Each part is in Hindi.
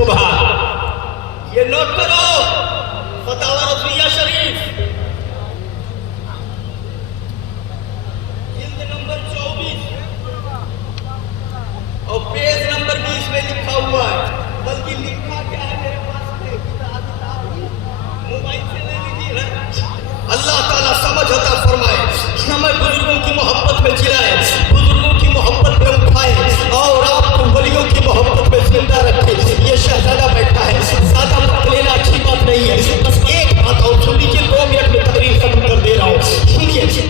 सुबह ये नोट करो, फतावा रज़विया शरीफ जिल्द नंबर 24 और पेज नंबर 20 में लिखा हुआ है। बल्कि लिखा क्या है मेरे पास में, मोबाइल से ले लीजिए ना। अल्लाह ताला समझ अता फरमाए, हमें बुजुर्गों की मोहब्बत में जिलाए, बुजुर्गों की मोहब्बत में उठाए और आपको वलियों की मोहब्बत में जिंदा रखे। ये शहजादा बैठा है, ज्यादा वक्त लेना अच्छी बात नहीं है। बस एक बात और सुन लीजिए, 2 मिनट में तकरीर खत्म कर दे रहा हूँ। सुनिए, जो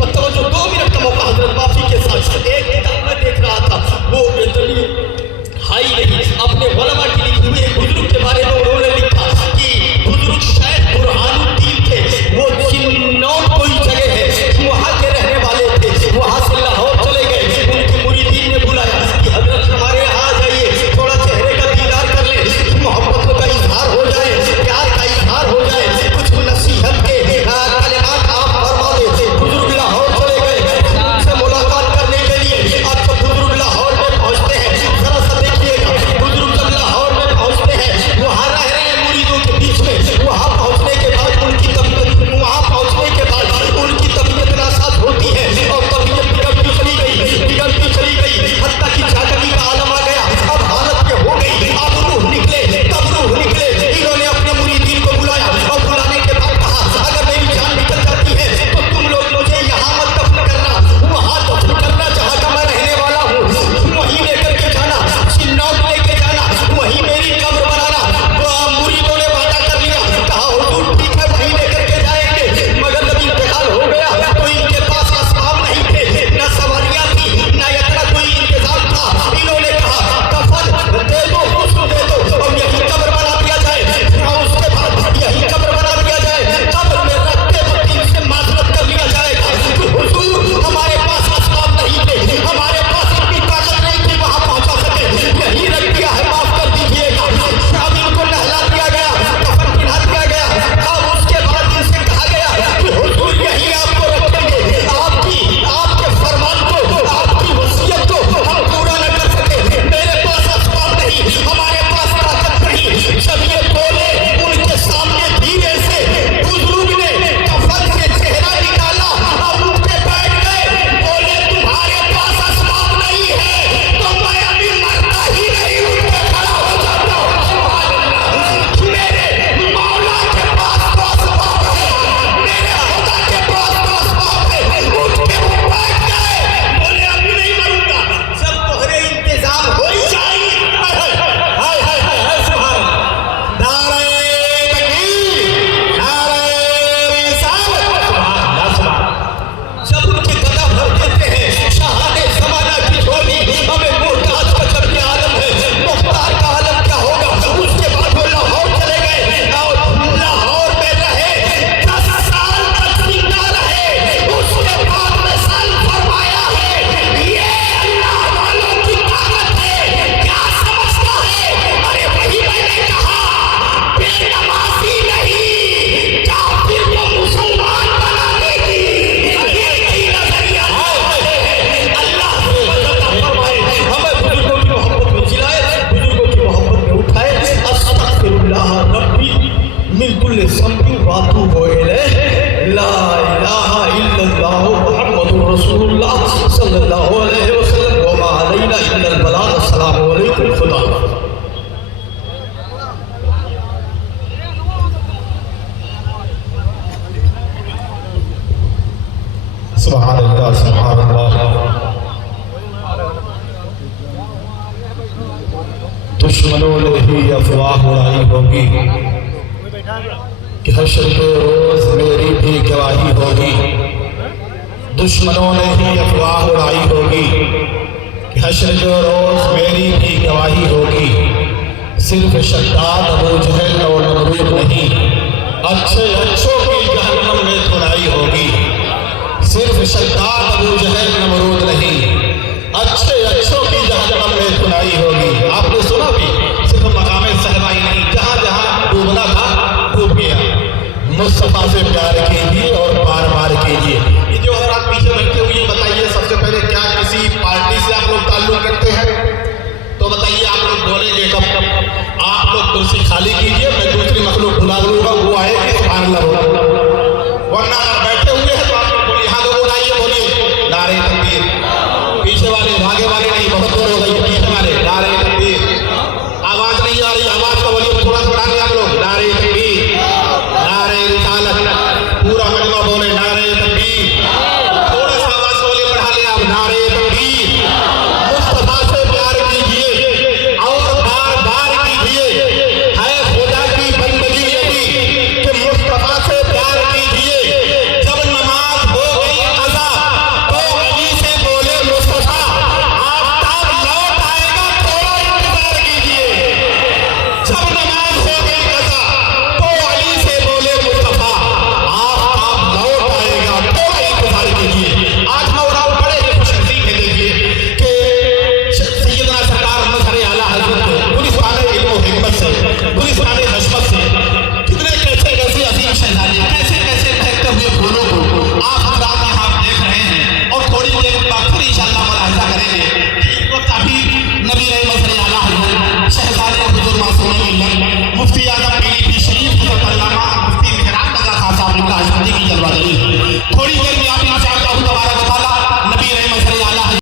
2 मिनट का मौका हजरत माफी के साथ एक किताब में देख रहा था, वो हाई नहीं अपने वलमा की लिखी हुई एक बुजुर्ग के बारे में उन्होंने लिखा कि बुजुर्ग शायद बुरहानुद्दीन थे। वो चिन्नौर कोई जगह है, वहाँ के रहने वाले थे, वहाँ से लाहौर चले गए। उनके मुरीदीन ने बुलाया कि हजरत हमारे यहाँ आ जाइए, थोड़ा चेहरे का दीदार कर ले, मोहब्बतों का इजहार हो जाए, प्यार का इजहार हो जाए, कुछ नसीहत के कलिमात आप फरमा देते। बुजुर्ग लाहौर चले गए उनसे मुलाकात करने के लिए। अब जब बुजुर्ग लाहौर में पहुँचते हैं, जरा सा देखिएगा, बुजुर्ग जब लाहौर में पहुँचते हैं, वहाँ रह रहे हैं मुरीदों के बीच में। वहाँ पहुँचने के बाद उनकी तबीयत नासाज होती है और तबीयत बिगड़ती चली गई, हत्ता कि जागनी का आलम आ गया। अब हालत ये हो गई, अब रूह निकले, तब रूह निकले। इन्होंने अपने मुरीदीन को बुलाया और बुलाने के बाद कहा, अगर मेरी जान निकल जाती है तो तुम लोग मुझे यहाँ मत दफन करना, वहाँ दफन करना जहाँ का मैं रहने वाला हूँ, वहीं लेकर के जाना, चिन्नौर लेके जाना, वहीं मेरी कब्र बनाना। मुरीदों ने वादा कर लिया, कहा हुजूर ठीक है वहीं लेकर के जाएंगे। मगर जब इंतकाल हो गया तो इनके पास असबाब नहीं थे, न सवारियां थी, न इतना कोई इंतजाम था। इन्होंने कहा कफन दे दो, उसको दे दो और यही कब्र बना दिया जाए, और उसके बाद यही कब्र बना दिया जाए। कब्र में रखते वक्त इनसे माजरत कर लिया जाएगा, हुजूर हमारे पास असबाब नहीं थे, हमारे पास इतनी ताकत नहीं थी वहां पहुंचा सके, यही रख दिया है, माफ कर दीजिएगा। अब इनको नहला दिया गया, कफन पिला दिया गया। अब उसके बाद इनसे कहा गया कि हुजूर यही आपको रखेंगे, आपके फरमान को, आपकी वसीयत को हम पूरा न कर सके, मेरे पास असबाब नहीं, हमारे पास ताकत नहीं। जब ये बोले, उनके सामने धीरे से बुजुर्ग ने कफन से चेहरा निकाला और उठ के बैठ गए। बोले तुम्हारे पास असबाब नहीं है तो मैं अभी मरता ही नहीं, उठ के खड़ा हो जाता हूँ। मेरे मौला के पास तो असबाब है, मेरे खुदा के पास तो असबाब है। उठ के वो बैठ गए, बोले अभी नहीं मरूंगा, जब तोहरे इंतजाम हो ही जाएंगे। हाय हाय हाय हाय, सुभान अल्लाह, नारे तकबीर, नारे रिसालत, सुभान अल्लाह, सुभान अल्लाह। जब उनके कदम भर देते हैं, शहाने ज़माना की झोली हमें मोहताज का जब ये आलम है, मुख्तार का आलम क्या होगा। उसके बाद वो लाहौर चले गए और लाहौर में रहे, 10 साल तक जिंदा रहे। उसके बाद में साल फरमाया है, ये अल्लाह वालों की ताकत है, क्या समझता है। अरे वही मैंने कहा, बेनमाजी नहीं, काफिर को मुसलमान बना देगी, ये नहीं नजरिया है। अल्लाह फरमाए, हमें बुजुर्गों की मोहब्बत में जिलाए, बुजुर्गों की मोहब्बत में उठाए। अस्तगफिरुल्लाह रब्बी मिन कुल्लि ज़ंबिन व अतूबु इलैह, ला इलाहा इल्लल्लाह मुहम्मदुर रसूलुल्लाह सल्लल्लाहु अलैहि वसल्लम, व मा अलैना इल्लल बलाग। अस्सलामु अलैकुम, खुदा। सुभान अल्लाह, सुभान अल्लाह। दुश्मनों ने ही अफवाह उड़ाई होगी कि हश्र के रोज मेरी भी गवाही होगी। दुश्मनों ने ही अफवाह उड़ाई होगी कि हश्र के रोज मेरी भी गवाही होगी। सिर्फ शद्दाद अबू जहल और नमरूद नहीं, अच्छे अच्छों की जहन्नम में धुलाई होगी। सिर्फ शद्दाद अबू जहल नमरूद नहीं, अच्छे अच्छों की जहन्नम में